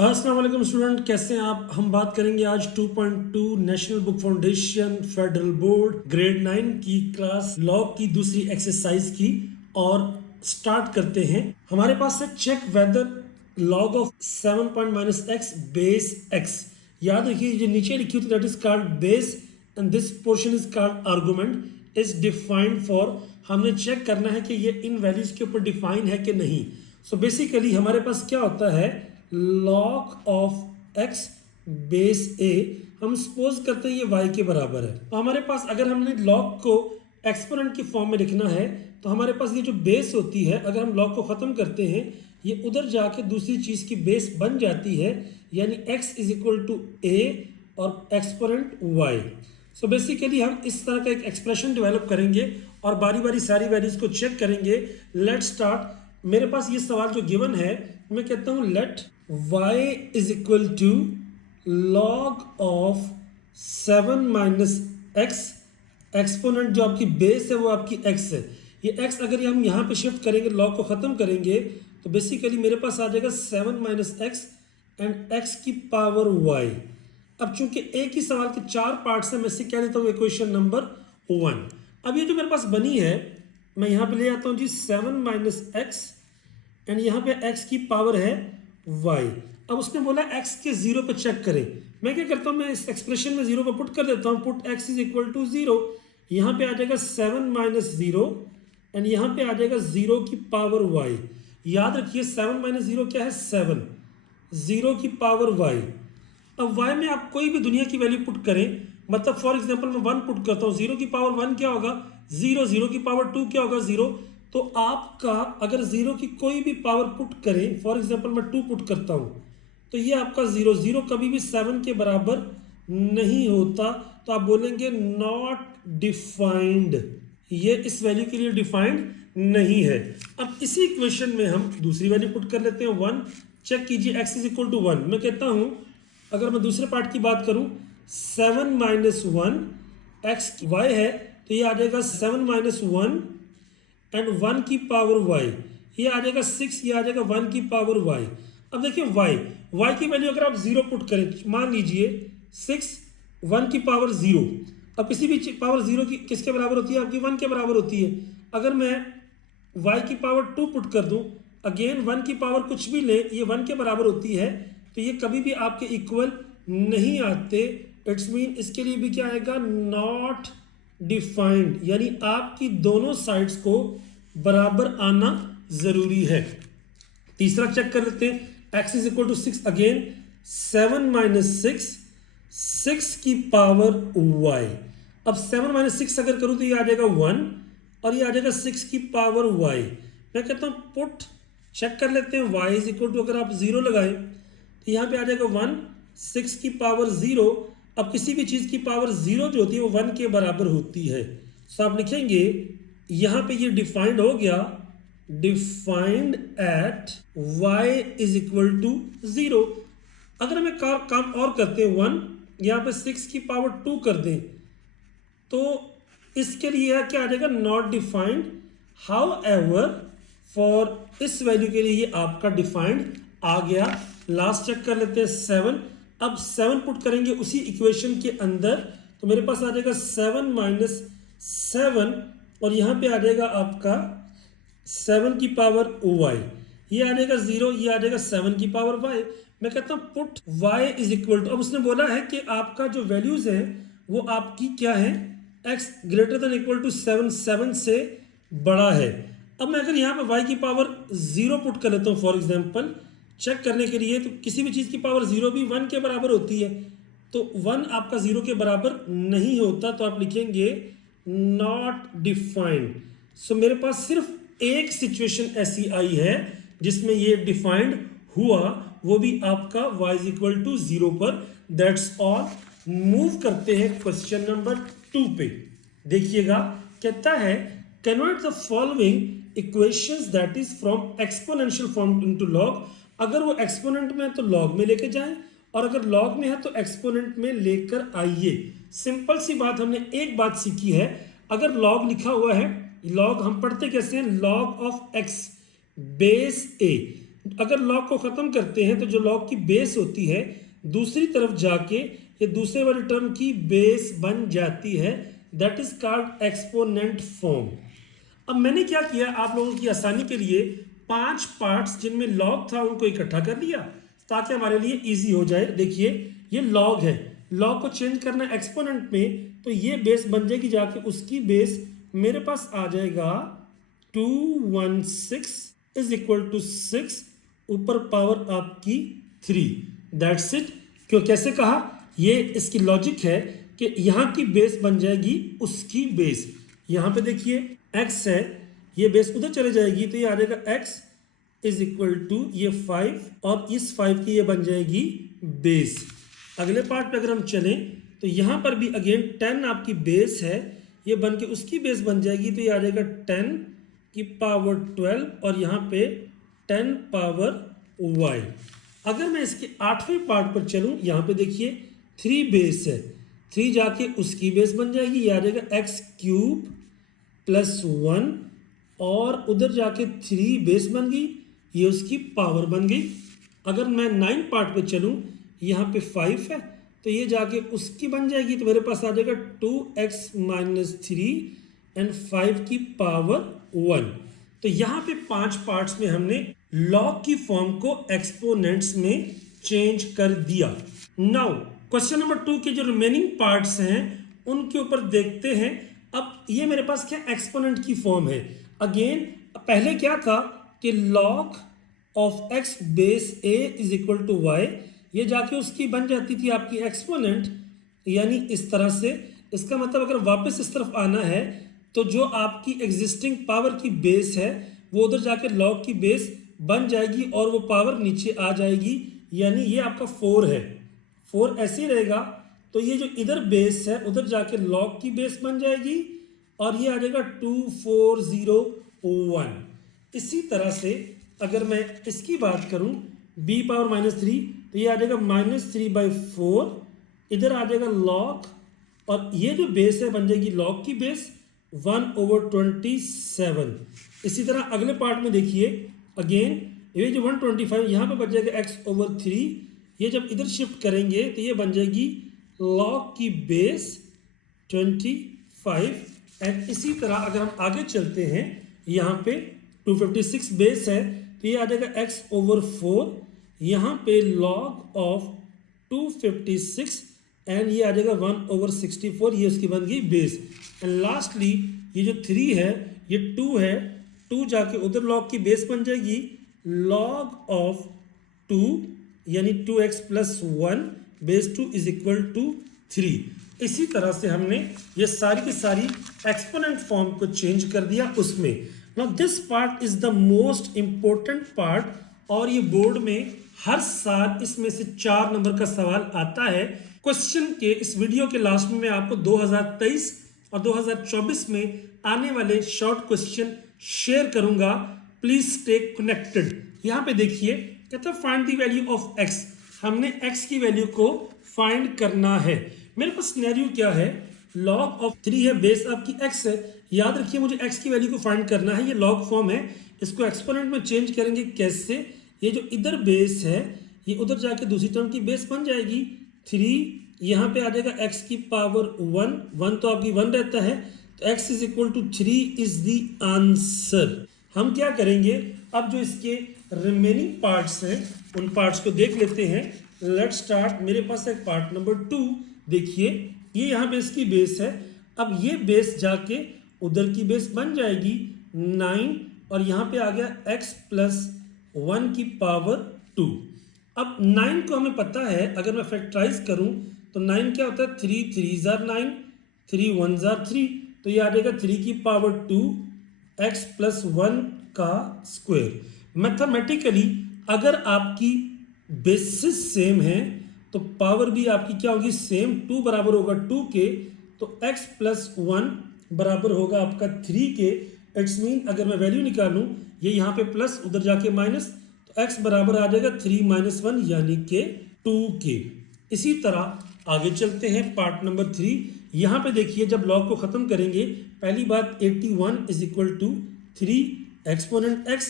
अस्सलाम वालेकुम स्टूडेंट, कैसे हैं आप। हम बात करेंगे आज 2.2 national book foundation federal board grade 9 की क्लास लॉग की दूसरी एक्सरसाइज की। और स्टार्ट करते हैं। हमारे पास है check whether log of 7 - x base x। याद रखिए जो नीचे लिखी हुई that is called base and this portion is called argument is defined for. हमने चेक करना है कि ये इन वैल्यूज के ऊपर डिफाइन है कि नहीं। सो बेसिकली हमारे पास क्या होता है, log of x base a। हम सपोज करते हैं ये y के बराबर है, तो हमारे पास अगर हमने log को एक्सपोनेंट की फॉर्म में लिखना है तो हमारे पास ये जो बेस होती है, अगर हम log को ख़त्म करते हैं ये उधर जाके दूसरी चीज़ की बेस बन जाती है, यानी x is equal to a और एक्सपोनेंट y। सो बेसिकली हम इस तरह का एक एक्सप्रेशन डेवलप करेंगे और बारी बारी सारी वैल्यूज को चेक करेंगे। Let start. मेरे पास ये सवाल जो गिवन है, मैं कहता हूँ let y is equal to log of 7 - x। Exponent जो आपकी बेस है वो आपकी x है। ये x अगर हम यहाँ पे शिफ्ट करेंगे, लॉग को ख़त्म करेंगे, तो बेसिकली मेरे पास आ जाएगा 7 - x एंड x की पावर y। अब चूंकि एक ही सवाल के 4 पार्ट्स हैं, मैं इसे क्या देता हूँ इक्वेशन नंबर 1। अब ये जो मेरे पास बनी है, मैं यहाँ पे ले आता हूँ जी 7 - x एंड यहाँ पे x की पावर है y। अब उसने बोला x के 0 पे चेक करें। मैं क्या करता हूँ, मैं इस एक्सप्रेशन में 0 पे पुट कर देता हूँ। Put x is equal to 0। यहाँ पे आ जाएगा 7 - 0 एंड यहाँ पे आ जाएगा 0 की पावर y। याद रखिए 7 - 0 क्या है, 7। 0 की पावर y। अब y में आप कोई भी दुनिया की वैल्यू पुट करें, मतलब फॉर एग्जांपल मैं 1 पुट करता हूँ, 0 की पावर 1 क्या होगा 0, 0 की पावर 2 क्या होगा 0। तो आपका अगर 0 की कोई भी पावर पुट करें, फॉर एग्जांपल मैं 2 पुट करता हूँ, तो ये आपका 0, 0 कभी भी 7 के बराबर नहीं होता। तो आप बोलेंगे नॉट डिफाइंड, ये इस वैल्यू के लिए डिफाइंड नहीं है। अब इसी इक्वेशन में हम दूसरी वैल्यू पुट कर लेते हैं 1। चेक कीजिए x इज इक्वल टू 1। मैं कहता हूँ अगर मैं दूसरे पार्ट की बात करूं 7 - 1 x y है, तो ये आ जाएगा 7 - 1 एंड 1 की पावर y। ये आ जाएगा 6, ये आ जाएगा 1 की पावर y। अब देखिए y की वैल्यू अगर आप 0 पुट करें, मान लीजिए 6 1 की पावर 0। अब किसी भी पावर 0 की किसके बराबर होती है, आपकी 1 के बराबर होती है। अगर मैं y की पावर 2 पुट कर दूं, अगेन 1 की पावर कुछ भी ले, ये 1 के बराबर होती है, तो ये कभी भी आपके इक्वल नहीं आते। इट्स मीन इसके लिए भी क्या आएगा, नॉट डिफाइंड, यानी आपकी दोनों साइड्स को बराबर आना जरूरी है। तीसरा चेक कर लेते हैं, x is equal to 6। Again 7 - 6, 6 की पावर y। अब 7 - 6 अगर करूं तो ये आ जाएगा 1 और ये आ जाएगा 6 की पावर y। मैं कहता हूं पुट चेक कर लेते हैं, y इज इक्वल टू अगर आप 0 लगाएं तो यहाँ पे आ जाएगा 1, 6 की पावर 0। अब किसी भी चीज़ की पावर 0 जो होती है वो 1 के बराबर होती है। तो आप लिखेंगे यहाँ पे ये डिफाइंड हो गया, defined at y is equal to 0। अगर हमें काम और करते हैं 1, यहाँ पे 6 की पावर 2 कर दें, तो इसके लिए क्या आ जाएगा, not defined. How ever for इस वैल्यू के लिए ये आपका डिफाइंड आ गया। लास्ट चेक कर लेते हैं 7। अब 7 पुट करेंगे उसी इक्वेशन के अंदर, तो मेरे पास आ जाएगा 7 - 7 और यहाँ पे आ जाएगा आपका 7 की पावर y। ये आ जाएगा 0, ये आ जाएगा 7 की पावर y। मैं कहता हूँ put y is equal to, अब उसने बोला है कि आपका जो वैल्यूज है वो आपकी क्या है, x greater than equal to 7, 7 से बड़ा है। अब मैं अगर यहाँ पे y की पावर 0 पुट कर लेता हूँ फॉर एग्जाम्पल चेक करने के लिए, तो किसी भी चीज़ की पावर 0 भी 1 के बराबर होती है, तो 1 आपका 0 के बराबर नहीं होता, तो आप लिखेंगे नॉट डिफाइंड। सो मेरे पास सिर्फ एक सिचुएशन ऐसी आई है जिसमें ये डिफाइंड हुआ, वो भी आपका y इज इक्वल टू 0 पर। That's all. मूव करते हैं क्वेश्चन नंबर 2 पे। देखिएगा कहता है convert the following equations that is from exponential form into log. अगर वो एक्सपोनेंट में है तो लॉग में लेके जाएं, और अगर लॉग में है तो एक्सपोनेंट में लेकर आइए। सिंपल सी बात, हमने एक बात सीखी है, अगर लॉग लिखा हुआ है, लॉग हम पढ़ते कैसे हैं, log of x base a। अगर लॉग को ख़त्म करते हैं तो जो लॉग की बेस होती है दूसरी तरफ जाके ये दूसरे वाले टर्म की बेस बन जाती है, that is called exponent form. अब मैंने क्या किया, आप लोगों की आसानी के लिए 5 पार्ट्स जिनमें लॉग था उनको इकट्ठा कर लिया ताकि हमारे लिए इजी हो जाए। देखिए ये लॉग है, लॉग को चेंज करना है एक्सपोनेंट में, तो ये बेस बन जाएगी जाके उसकी बेस मेरे पास आ जाएगा 216 इज इक्वल टू 6 ऊपर पावर आपकी 3, दैट्स इट। क्यों, कैसे कहा, ये इसकी लॉजिक है कि यहाँ की बेस बन जाएगी उसकी बेस। यहाँ पे देखिए x है, ये बेस उधर चले जाएगी तो ये आ जाएगा x इज इक्वल टू ये 5 और इस 5 की ये बन जाएगी बेस। अगले पार्ट पे अगर हम चलें तो यहाँ पर भी अगेन 10 आपकी बेस है, ये बन के उसकी बेस बन जाएगी तो ये आ जाएगा 10 की पावर 12 और यहाँ पे 10 पावर y। अगर मैं इसके 8वें पार्ट पर चलूँ, यहाँ पे देखिए 3 बेस है, 3 जाके उसकी बेस बन जाएगी, ये आ जाएगा एक्स क्यूब प्लस 1 और उधर जाके 3 बेस बन गई, ये उसकी पावर बन गई। अगर मैं 9 पार्ट पे चलूँ, यहाँ पे 5 है तो ये जाके उसकी बन जाएगी, तो मेरे पास आ जाएगा 2x माइनस 3 एंड 5 की पावर 1। तो यहाँ पे 5 पार्ट्स में हमने लॉग की फॉर्म को एक्सपोनेंट्स में चेंज कर दिया। नाउ क्वेश्चन नंबर 2 के जो रिमेनिंग पार्ट्स हैं उनके ऊपर देखते हैं। अब ये मेरे पास क्या एक्सपोनेंट की फॉर्म है। अगेन पहले क्या था कि log of x base a is equal to y, ये जाके उसकी बन जाती थी आपकी एक्सपोनेंट, यानी इस तरह से। इसका मतलब अगर वापस इस तरफ आना है तो जो आपकी एग्जिस्टिंग पावर की बेस है वो उधर जाके log की बेस बन जाएगी और वो पावर नीचे आ जाएगी, यानी ये आपका 4 है, 4 ऐसे ही रहेगा। तो ये जो इधर बेस है उधर जाके log की बेस बन जाएगी और ये आ जाएगा 2401। इसी तरह से अगर मैं इसकी बात करूं b पावर -3 तो ये आ जाएगा -3/4, इधर आ जाएगा log और ये जो बेस है बन जाएगी log की बेस 1/27। इसी तरह अगले पार्ट में देखिए अगेन ये जो 125 यहाँ पे बच जाएगा x/3, ये जब इधर शिफ्ट करेंगे तो ये बन जाएगी log की बेस 25। एंड इसी तरह अगर हम आगे चलते हैं, यहाँ पे 256 बेस है तो ये आ जाएगा x/4, यहाँ पे log ऑफ 256 एंड ये आ जाएगा 1/64, ये उसकी बन गई बेस। एंड लास्टली ये जो 3 है ये 2 है, 2 जाके उधर log की बेस बन जाएगी log ऑफ 2 यानी 2x plus 1 base 2 is equal to 3। इसी तरह से हमने ये सारी की सारी एक्सपोनेंट फॉर्म को चेंज कर दिया उसमें। Now this part is the most important part और ये बोर्ड में हर साल इसमें से 4 नंबर का सवाल आता है। क्वेश्चन के इस वीडियो के लास्ट में मैं आपको 2023 और 2024 में आने वाले शॉर्ट क्वेश्चन शेयर करूंगा, प्लीज स्टे कनेक्टेड। यहाँ पे देखिए कहता है find the value of x, हमने x की वैल्यू को फाइंड करना है। मेरे पास सिनेरियो क्या है, log ऑफ 3 है, बेस आपकी x है, याद रखिए मुझे x की वैल्यू को फाइंड करना है। ये log फॉर्म है, इसको एक्सपोनेंट में चेंज करेंगे कैसे, ये जो इधर बेस है ये उधर जाके दूसरी टर्म की बेस बन जाएगी 3, यहाँ पे आ जाएगा x की पावर 1 तो आपकी 1 रहता है, तो x is equal to 3 is the answer. हम क्या करेंगे, अब जो इसके रिमेनिंग पार्ट्स हैं उन पार्ट्स को देख लेते हैं। Let's start. मेरे पास एक पार्ट नंबर 2, देखिए ये यहाँ पे इसकी बेस है, अब ये बेस जाके उधर की बेस बन जाएगी 9 और यहाँ पे आ गया x प्लस 1 की पावर 2। अब 9 को हमें पता है, अगर मैं फैक्टराइज करूं तो 9 क्या होता है, 3 3 जार 9, 3 1 जार 3, तो ये आ जाएगा 3 की पावर 2 x प्लस 1 का स्क्वायर। मैथमेटिकली अगर आपकी बेसिस सेम है तो पावर भी आपकी क्या होगी, सेम। 2 बराबर होगा 2 के, तो x प्लस 1 बराबर होगा आपका 3 के। इट्स मीन अगर मैं वैल्यू निकालूं, ये यहाँ पे प्लस उधर जाके माइनस, तो x बराबर आ जाएगा 3 - 1 यानी कि 2 के। इसी तरह आगे चलते हैं पार्ट नंबर 3। यहाँ पे देखिए जब लॉग को ख़त्म करेंगे, पहली बात 81 is equal to 3 exponent x,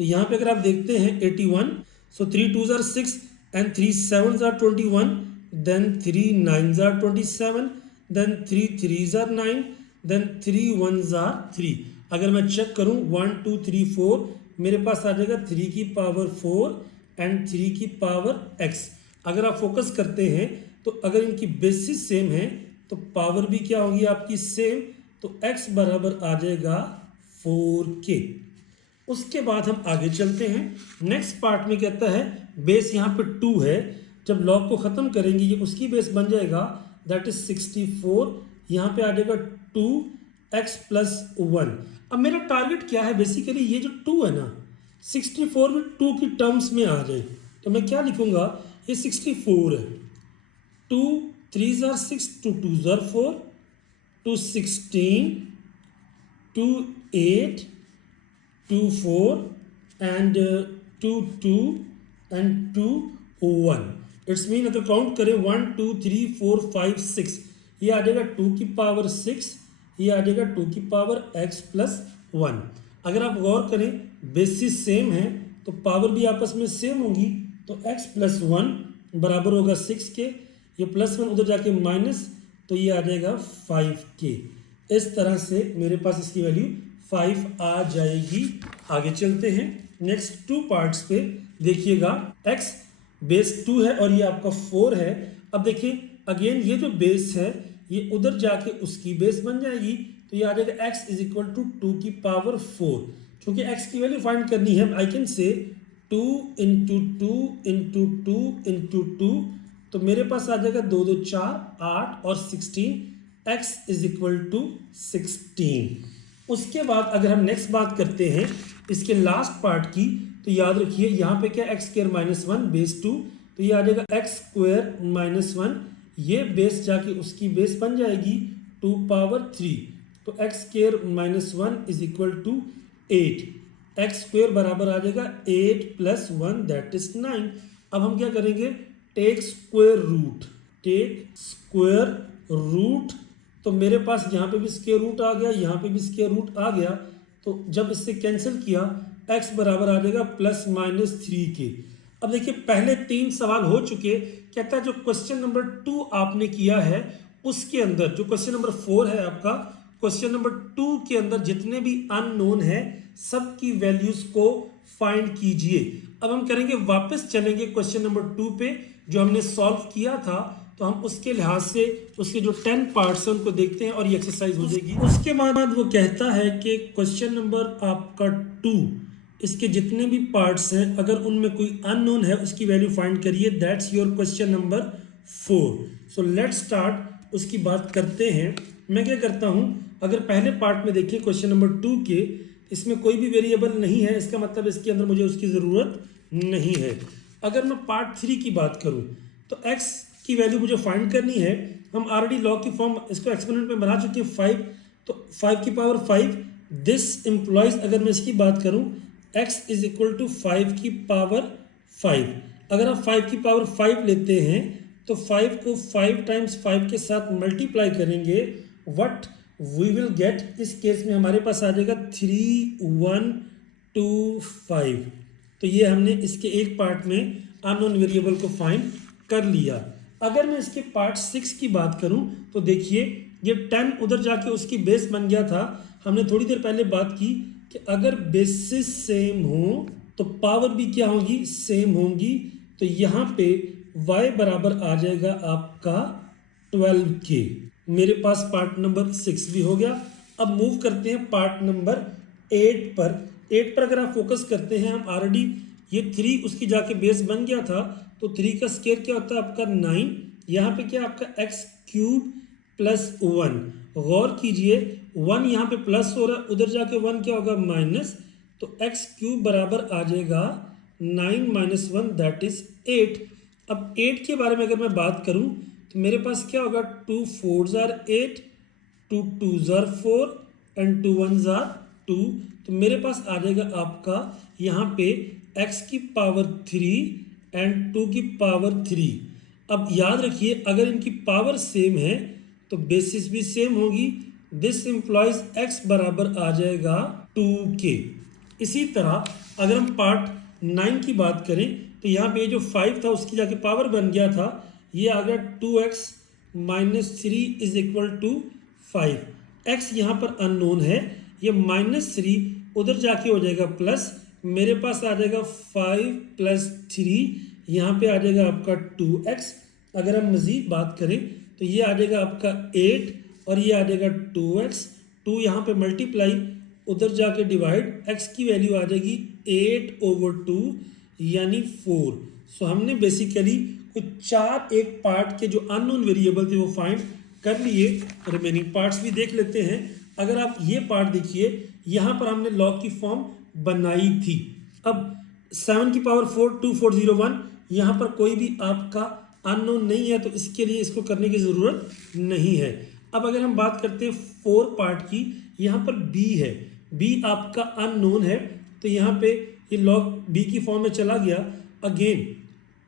तो यहाँ पे अगर आप देखते हैं 81, सो 3 2s are 6 and 3 7s are 21, then 3 9s are 27, then 3 3s are 9, then 3 1s are 3। अगर मैं चेक करूँ 1 2 3 4, मेरे पास आ जाएगा 3 की पावर 4 एंड 3 की पावर x। अगर आप फोकस करते हैं तो अगर इनकी बेसिस सेम है तो पावर भी क्या होगी आपकी सेम, तो x बराबर आ जाएगा 4k। उसके बाद हम आगे चलते हैं। नेक्स्ट पार्ट में कहता है बेस यहाँ पे 2 है, जब लॉग को ख़त्म करेंगे ये उसकी बेस बन जाएगा, दैट इज 64। यहाँ पे आ जाएगा 2x प्लस 1। अब मेरा टारगेट क्या है, बेसिकली ये जो 2 है ना 64 में 2 की टर्म्स में आ जाए, तो मैं क्या लिखूंगा, ये 64 है, 2 3s are 6, 2 2s are 4, 2 16, 2 8, 2 4 and 2 2 and 2 1। It's mean अगर काउंट करें 1 2 3 4 5 6, ये आ जाएगा 2 की पावर 6, ये आ जाएगा 2 की पावर x प्लस 1। अगर आप गौर करें बेसिस सेम है तो पावर भी आपस में सेम होगी, तो x प्लस 1 बराबर होगा 6 के, ये प्लस 1 उधर जाके माइनस, तो ये आ जाएगा 5k। इस तरह से मेरे पास इसकी वैल्यू 5 आ जाएगी। आगे चलते हैं नेक्स्ट 2 पार्ट्स पे। देखिएगा x बेस 2 है और ये आपका 4 है। अब देखिए अगेन ये जो बेस है ये उधर जाके उसकी बेस बन जाएगी, तो ये आ जाएगा x इज इक्वल टू 2 की पावर 4। क्योंकि x की वैल्यू फाइंड करनी है, आई कैन से 2 इंटू 2 इंटू 2 इंटू 2, तो मेरे पास आ जाएगा 2 2 4 8 और 16, x इज इक्वल टू 16। उसके बाद अगर हम नेक्स्ट बात करते हैं इसके लास्ट पार्ट की, तो याद रखिए यहाँ पे क्या x स्क्वायर माइनस 1 बेस 2, तो ये आ जाएगा x स्क्वायर माइनस 1, ये बेस जाके उसकी बेस बन जाएगी 2 पावर 3, तो x square minus 1 is equal to 8, x square बराबर आ जाएगा 8 प्लस 1 दैट इज 9। अब हम क्या करेंगे, take square root, take square root, तो मेरे पास यहाँ पे भी स्क्वायर रूट आ गया, यहाँ पे भी स्क्वायर रूट आ गया, तो जब इससे कैंसिल किया x बराबर आ जाएगा प्लस माइनस 3k। अब देखिए पहले 3 सवाल हो चुके, कहता है जो क्वेश्चन नंबर 2 आपने किया है उसके अंदर, जो क्वेश्चन नंबर 4 है आपका, क्वेश्चन नंबर 2 के अंदर जितने भी अननोन है सबकी वैल्यूज को फाइंड कीजिए। अब हम करेंगे वापस चलेंगे क्वेश्चन नंबर 2 पे जो हमने सॉल्व किया था, तो हम उसके लिहाज से उसके जो 10 पार्ट्स हैं उनको देखते हैं और ये एक्सरसाइज हो जाएगी। उसके बाद वो कहता है कि क्वेश्चन नंबर आपका 2 इसके जितने भी पार्ट्स हैं अगर उनमें कोई अननोन है उसकी वैल्यू फाइंड करिए, that's your question number 4। So let's start, उसकी बात करते हैं। मैं क्या करता हूँ, अगर पहले पार्ट में देखिए क्वेश्चन नंबर 2 के, इसमें कोई भी वेरिएबल नहीं है, इसका मतलब इसके अंदर मुझे उसकी ज़रूरत नहीं है। अगर मैं पार्ट 3 की बात करूँ तो x की वैल्यू मुझे फाइंड करनी है। हम ऑलरेडी लॉग की फॉर्म इसको एक्सपोनेंट में बना चुके हैं 5, तो 5 की पावर 5, दिस इम्प्लॉइज अगर मैं इसकी बात करूँ x इज इक्वल टू 5 की पावर 5। अगर आप 5 की पावर 5 लेते हैं तो 5 को 5 टाइम्स 5 के साथ मल्टीप्लाई करेंगे, व्हाट वी विल गेट, इस केस में हमारे पास आ जाएगा 3125। तो ये हमने इसके एक पार्ट में अननोन वेरिएबल को फाइंड कर लिया। अगर मैं इसके पार्ट 6 की बात करूं तो देखिए ये 10 उधर जाके उसकी बेस बन गया था। हमने थोड़ी देर पहले बात की कि अगर बेसिस सेम हो तो पावर भी क्या होगी, सेम होंगी। तो यहाँ पे y बराबर आ जाएगा आपका 12k। मेरे पास पार्ट नंबर 6 भी हो गया। अब मूव करते हैं पार्ट नंबर 8 पर। 8 पर अगर आप फोकस करते हैं, हम ऑलरेडी ये 3 उसकी जाके बेस बन गया था, तो 3 का स्क्वायर क्या होता है आपका 9। यहाँ पे क्या आपका x क्यूब प्लस 1, गौर कीजिए 1 यहाँ पे प्लस हो रहा है, उधर जाके 1 क्या होगा माइनस, तो x क्यूब बराबर आ जाएगा 9 माइनस 1 दैट इज 8। अब 8 के बारे में अगर मैं बात करूं तो मेरे पास क्या होगा, 2 4s are 8, 2 2s are 4 and 2 1s are 2। तो मेरे पास आ जाएगा आपका यहाँ पे x की पावर 3 एंड 2 की पावर 3। अब याद रखिए अगर इनकी पावर सेम है तो बेसिस भी सेम होगी। दिस इम्प्लॉइज x बराबर आ जाएगा 2k। इसी तरह अगर हम पार्ट 9 की बात करें तो यहाँ पे जो 5 था उसकी जाके पावर बन गया था, ये आ गया 2x minus 3 is equal to 5। x यहाँ पर अननोन है, ये -3 उधर जाके हो जाएगा प्लस, मेरे पास आ जाएगा 5 प्लस 3, यहाँ पे आ जाएगा आपका 2x। अगर हम मज़ीद बात करें तो ये आ जाएगा आपका 8 और ये आ जाएगा 2x, 2 यहाँ पे मल्टीप्लाई उधर जाके डिवाइड, x की वैल्यू आ जाएगी 8/2 यानी 4। सो हमने बेसिकली कुछ 4 एक पार्ट के जो अननोन वेरिएबल थे वो फाइंड कर लिए। रिमेनिंग पार्ट्स भी देख लेते हैं। अगर आप ये पार्ट देखिए, यहाँ पर हमने लॉग की फॉर्म बनाई थी। अब 7 की पावर 4 2401, यहाँ पर कोई भी आपका अननोन नहीं है तो इसके लिए इसको करने की ज़रूरत नहीं है। अब अगर हम बात करते हैं 4 पार्ट की, यहाँ पर b है, b आपका अननोन है तो यहाँ पे ये लॉग b की फॉर्म में चला गया। अगेन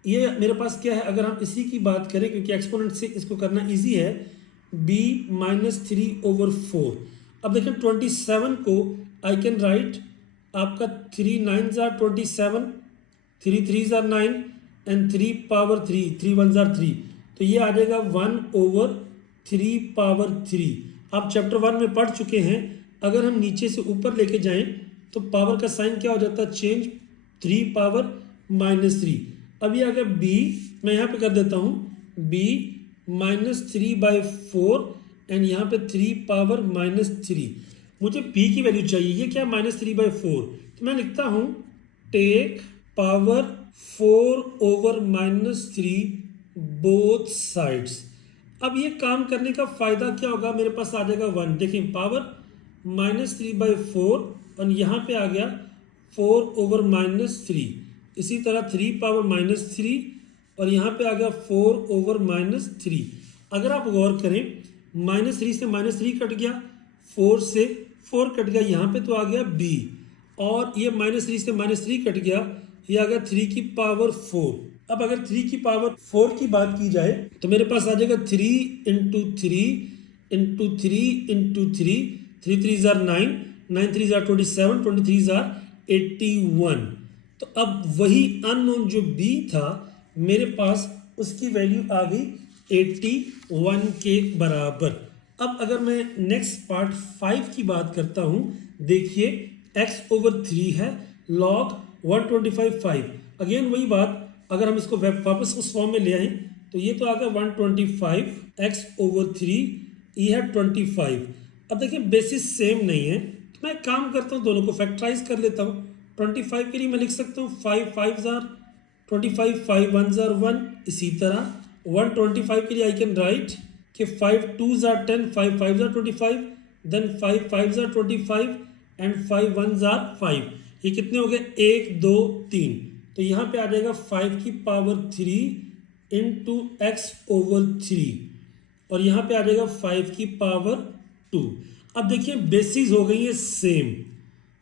ये मेरे पास क्या है, अगर हम इसी की बात करें क्योंकि एक्सपोनेंट से इसको करना इजी है, b -3/4। अब देखें 27 को आई कैन राइट आपका 3 9s are 27, 3 3s are 9 and 3 power 3, 3 1s are 3, तो ये आ जाएगा 1/3 पावर 3। आप चैप्टर 1 में पढ़ चुके हैं। अगर हम नीचे से ऊपर लेके जाएं तो पावर का साइन क्या हो जाता है, चेंज, 3 पावर -3। अब ये आ गया b, मैं यहाँ पे कर देता हूँ b -3/4 एंड यहाँ पे 3 पावर -3। मुझे b की वैल्यू चाहिए, ये क्या -3/4, तो मैं लिखता हूँ टेक पावर 4/-3 बोथ साइड्स। अब ये काम करने का फायदा क्या होगा, मेरे पास आ जाएगा 1। देखिए पावर -3/4 और यहाँ पे आ गया 4/-3, इसी तरह 3 पावर -3 और यहाँ पे आ गया 4/-3। अगर आप गौर करें -3 से -3 कट गया, 4 से 4 कट गया, यहाँ पे तो आ गया b, और ये -3 से -3 कट गया, ये आ गया 3 की पावर 4। अब अगर 3 की पावर 4 की बात की जाए तो मेरे पास आ जाएगा 3 × 3 × 3 × 3, 3 3s are 9, 9 3s are 27, 23s are 81। तो अब वही अननोन जो b था मेरे पास, उसकी वैल्यू आ गई 81 के बराबर। अब अगर मैं नेक्स्ट पार्ट 5 की बात करता हूँ, देखिए x/3 है, log 125 5। अगेन वही बात, अगर हम इसको वापस उस फॉर्म में ले आए तो ये तो आ गया 125 x/3, ये है 25। अब देखिए बेसिस सेम नहीं है तो मैं काम करता हूँ, दोनों को फैक्टराइज कर लेता हूँ। 25 के लिए मैं लिख सकता हूँ 5 5s are 25, 5 1s are 1। इसी तरह 125 के लिए आई कैन राइट कि 5 2s are 10, 5 5s are 25, then 5 5s are 25 and 5 1s are 5। ये कितने हो गए, 1 2 3, तो यहाँ पे आ जाएगा 5 की पावर 3 इंटू x/3 और यहाँ पे आ जाएगा 5 की पावर 2। अब देखिए बेसिस हो गई है सेम,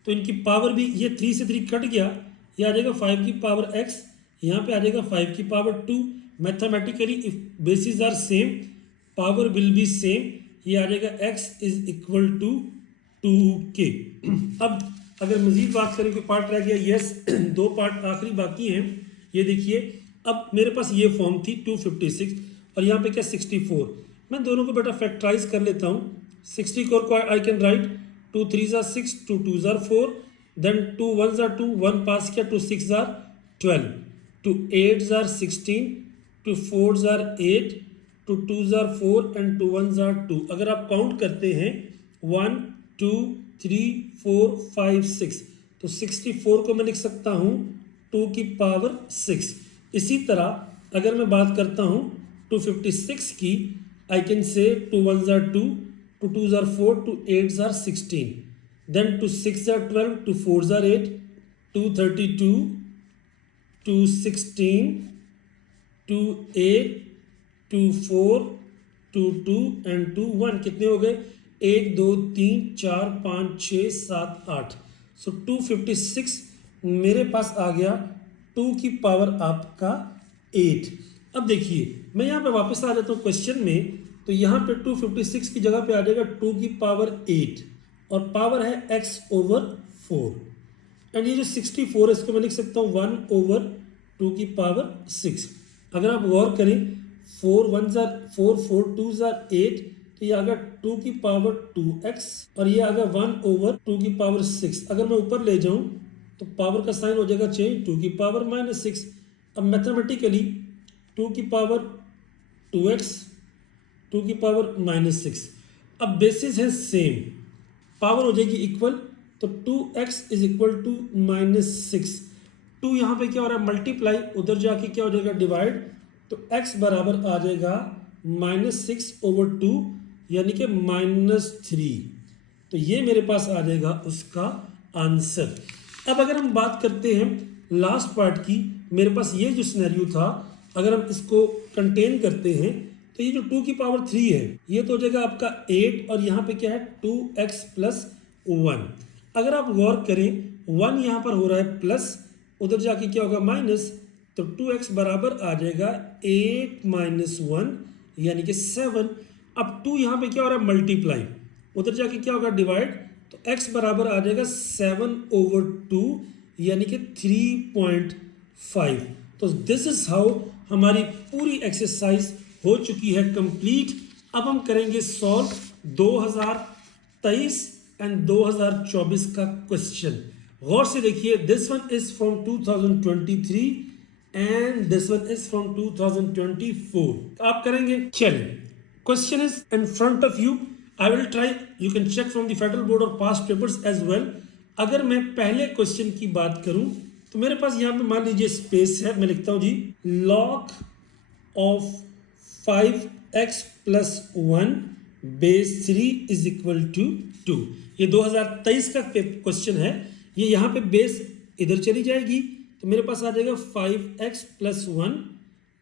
तो इनकी पावर भी, ये 3 से 3 कट गया, ये आ जाएगा 5 की पावर x, यहाँ पे आ जाएगा 5 की power 2। Mathematically if bases are same power will be same, ये आ जाएगा x is equal to 2k। अब अगर मजीद बात करें कि पार्ट रह गया, यस 2 पार्ट आखिरी बाकी हैं। ये देखिए अब मेरे पास ये फॉर्म थी 256 और यहाँ पे क्या 64। मैं दोनों को बेटा फैक्टराइज कर लेता हूँ। 64 को I can write 2 3s are 6, 2 2s are 4, then 2 1s are 2, 1 pass किया, 2 6s are 12, 2 8s are 16, 2 4s are 8, 2 2s are 4 and 2 1s are 2। अगर आप काउंट करते हैं 1 2 3 4 5 6, तो 64 को मैं लिख सकता हूँ 2 की पावर 6। इसी तरह अगर मैं बात करता हूँ 256 की, आई कैन से 2 1s are 2, 2 2s are 4, 2 8s are 16, then 2 6s are 12, 2 4s are 8, 2 32, 2 16, 2 8, 2 4, 2 2 and 2 1। कितने हो गए, 1 2 3 4 5 6 7 8। सो 256 मेरे पास आ गया 2 की पावर आपका 8। अब देखिए मैं यहाँ पे वापस आ जाता हूँ क्वेश्चन में, तो यहाँ पे 256 की जगह पे आ जाएगा 2 की पावर 8 और पावर है x/4। एंड ये जो 64 है इसको मैं लिख सकता हूँ 1/2⁶। अगर आप गौर करें 4 4 2 8, तो ये आ गया 2⁻²x और ये आ गया 1/2⁶। अगर मैं ऊपर ले जाऊं तो पावर का साइन हो जाएगा चेंज 2⁻⁻6। अब मैथमेटिकली 2⁻2x 2⁻⁻6, अब बेसिस है सेम, पावर हो जाएगी इक्वल, तो 2x इज इक्वल टू -6। 2 यहाँ पे क्या हो रहा है मल्टीप्लाई, उधर जाके क्या हो जाएगा डिवाइड, तो x बराबर आ जाएगा -6/2 यानी कि -3। तो ये मेरे पास आ जाएगा उसका आंसर। अब अगर हम बात करते हैं लास्ट पार्ट की, मेरे पास ये जो सिनेरियो था, अगर हम इसको कंटेन करते हैं तो ये जो 2⁻3 है ये तो हो जाएगा आपका 8 और यहाँ पे क्या है 2x + 1। अगर आप गौर करें 1 यहाँ पर हो रहा है प्लस, उधर जाके क्या होगा माइनस, तो 2x बराबर आ जाएगा 8 - 1 यानी कि 7। अब 2 यहाँ पे क्या हो रहा है मल्टीप्लाई, उधर जाके क्या होगा डिवाइड, तो x बराबर आ जाएगा 7/2 यानी कि 3.5। तो दिस इज हाउ हमारी पूरी एक्सरसाइज हो चुकी है कंप्लीट। अब हम करेंगे सॉल्व 2023 एंड 2024 का क्वेश्चन। गौर से देखिए, this one is from 2023 and this one is from 2024। तो आप करेंगे, चलिए question is in front of you. I will try, you can check from the federal board और पास्ट पेपर्स एज वेल। अगर मैं पहले क्वेश्चन की बात करूं तो मेरे पास यहाँ पे मान लीजिए स्पेस है, मैं लिखता हूं जी log of 5x + 1 base 3 is equal to 2। ये 2023 का क्वेश्चन है। ये यहाँ पे बेस इधर चली जाएगी तो मेरे पास आ जाएगा 5x + 1,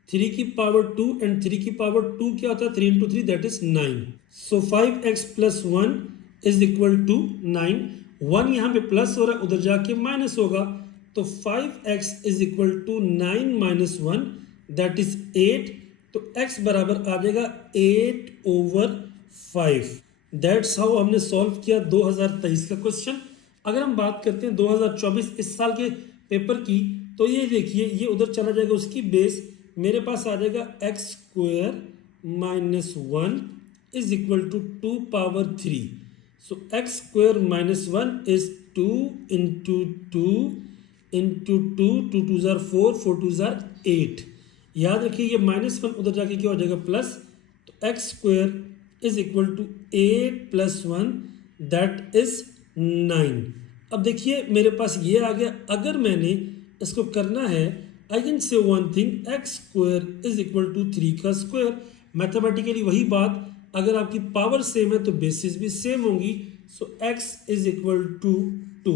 3⁻2 एंड 3⁻2 क्या होता है 3 × 3 that is 9। So 5x + 1 is equal to 9। 1 यहाँ पे प्लस हो रहा है, उधर जाके माइनस होगा, तो 5x is equal to 9 - 1 that is 8। तो x बराबर आ जाएगा 8/5। दैट्स हाउ हमने सॉल्व किया 2023 का क्वेश्चन। अगर हम बात करते हैं 2024 इस साल के पेपर की, तो ये देखिए ये उधर चला जाएगा उसकी बेस, मेरे पास आ जाएगा x² - 1 is equal to 2⁻3। So x² - 1 is 2 × 2 × 2, 2 2 = 4, 4 2 = 8। याद रखिए ये -1 उधर जाके क्या हो जाएगा प्लस, तो x² is equal to 8 + 1 that is 9। अब देखिए मेरे पास ये आ गया। अगर मैंने इसको करना है, I can say one thing, x² is equal to 3 का स्क्वायर। मैथमेटिकली वही बात, अगर आपकी पावर सेम है तो बेसिस भी सेम होंगी। So x is equal to 2।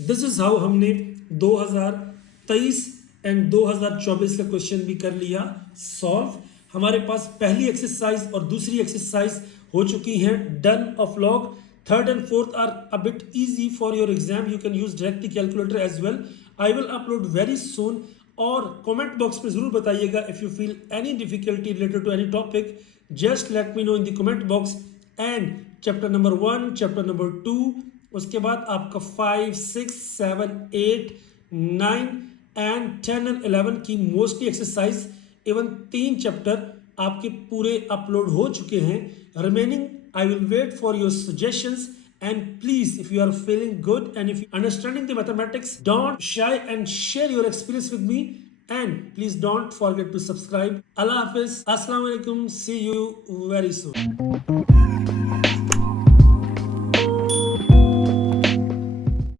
This is how हमने 2023 एंड 2024 का क्वेश्चन भी कर लिया सॉल्व। हमारे पास पहली एक्सरसाइज और दूसरी एक्सरसाइज हो चुकी हैं done of log. Third and fourth are a bit easy for your exam, you can use directly calculator as well. I will upload very soon. और कमेंट बॉक्स में जरूर बताइएगा if you feel any difficulty related to any topic, just let me know in the comment box. And chapter number 1, chapter number 2, उसके बाद आपका 5, 6, 7, 8, 9 and 10 and 11 की mostly exercise, even 3 chapter आपके पूरे अपलोड हो चुके हैं। Remaining I will wait for your suggestions, and please if you are feeling good and if you are understanding the mathematics, don't shy and share your experience with me, and please don't forget to subscribe. Allah Hafiz, Assalamu alaikum, see you very soon.